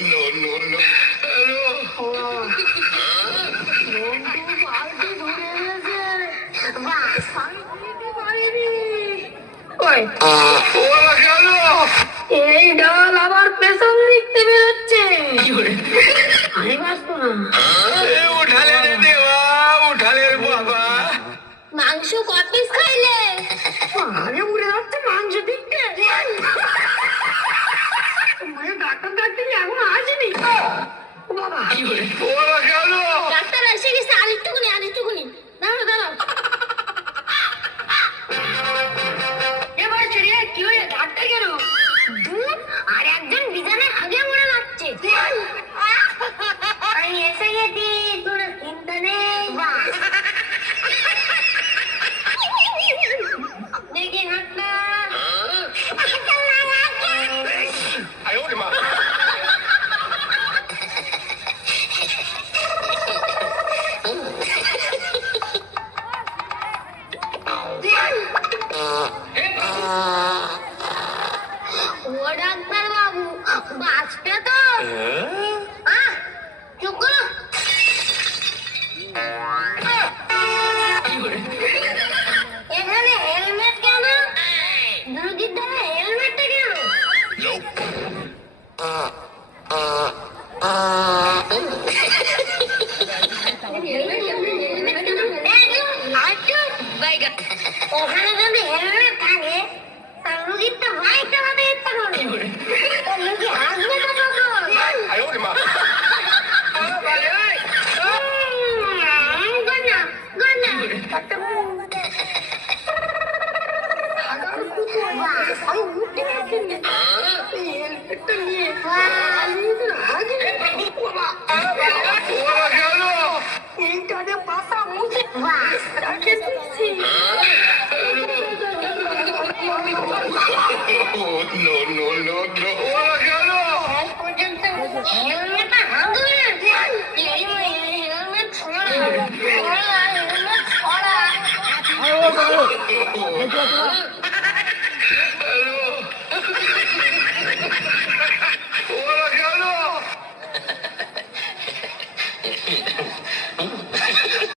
No, no, no. এই ডাল আবার পেছন দিকতে বেরোচ্ছে। আমি বাঁচবো না। উঠালে রে দেওয়া, উঠালে রে বাবা। মাংস কত পিস খাইলে? আরে উড়ে যাচ্ছে মাংস দিকতে। ডাক্তার ডাক্তার এখন আসেনি। বাবা ওরা কেন? ডাক্তার এসে গেছে, আরেকটুকুনি আরেকটুকুনি। দাঁড়াও দাঁড়াও। এবার ছেড়ে কি হয়ে ডাক্তার কেন? দুধ আর একজন বিছানায় আগে মরে যাচ্ছে। আমি এসে গেছি, কোনো চিন্তা নেই। দেখি ডাক্তার। আয় ওরে মা। ও ডাক্তার বাবু, বাঁচবে তো? চুপ করো। এখানে হেলমেট কেন? রোগীর দ্বারা হেলমেটটা কেন? ওখানে যদি হেলমেট থাকে, তার রোগীর তো বাইক চালাতে ইচ্ছা করবে। তার রোগী হাসবে তো কখন? আয় ওরে মা। গন্না গন্না। আমি উঠতে পারছি না। হেলমেটটা নিয়ে ওরা কেন? এইটাতে পাতা মুছে রাখে দিচ্ছি। No, no, no, no. ওরা কেন? আজ পর্যন্ত হেলমেটটা ভাঙবে না। হেলমেট ছড়া, হেলমেট ছড়া।